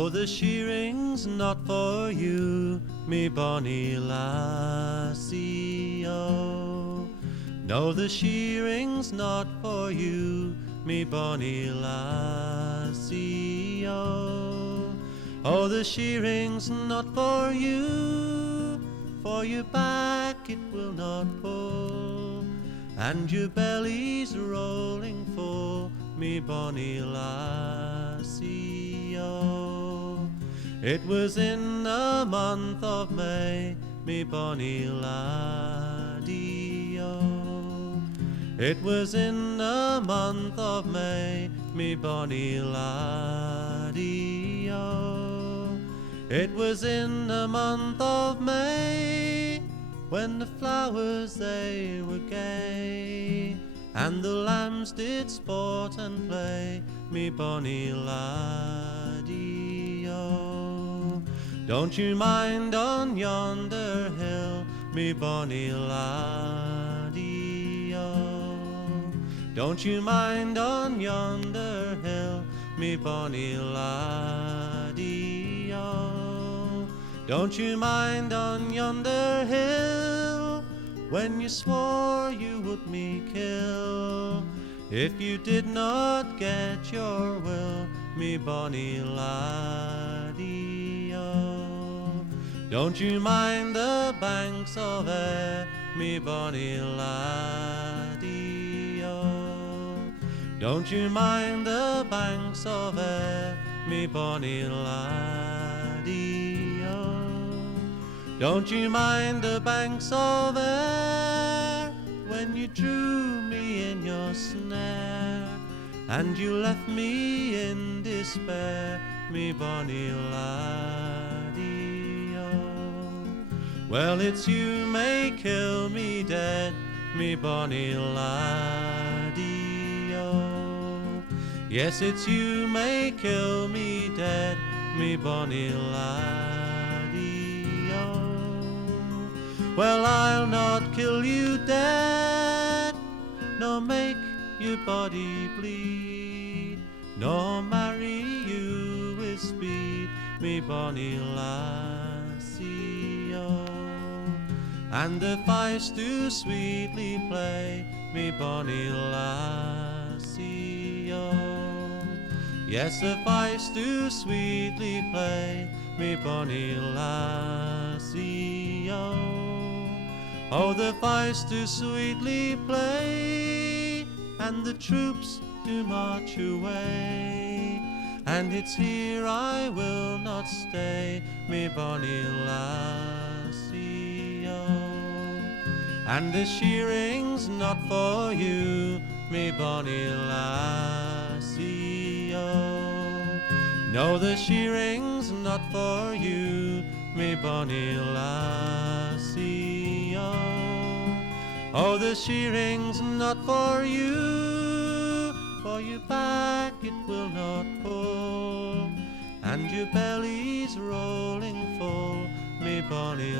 Oh, the shearing's not for you, me bonny lassie, oh. No, the shearing's not for you, me bonny lassie, oh. Oh, the shearing's not for you, for your back it will not pull, and your belly's rolling full, me bonny lassie, oh. It was in the month of May, me bonny laddie, oh. It was in the month of May, me bonny laddie, oh. It was in the month of May, when the flowers they were gay, and the lambs did sport and play, me bonny laddie, oh. Don't you mind on yonder hill, me bonny laddie, oh. Don't you mind on yonder hill, me bonny laddie, oh. Don't you mind on yonder hill, when you swore you would me kill, if you did not get your will, me bonny laddie, oh. Don't you mind the banks of Ayr, me bonny laddie, oh. Don't you mind the banks of Ayr, me bonny laddie, oh. Don't you mind the banks of Ayr, when you drew me in your snare, and you left me in despair, me bonny laddie, oh. Well, it's you may kill me dead, me bonny laddie, oh. Yes, it's you may kill me dead, me bonny laddie, oh. Well, I'll not kill you dead, nor make your body bleed, nor marry you with speed, me bonny lassie, oh. And the fifes do sweetly play, me bonny lassie, oh. Yes, the fifes do sweetly play, me bonny lassie, oh. Oh, the fifes do sweetly play, and the troops do march away, and it's here I will not stay, me bonny lassie, oh. And the shearing's not for you, me bonny lassie, oh. No, the shearing's not for you, me bonny lassie, oh. Oh, the shearing's not for you, for your back it will not pull, and your belly's rolling full, me bonny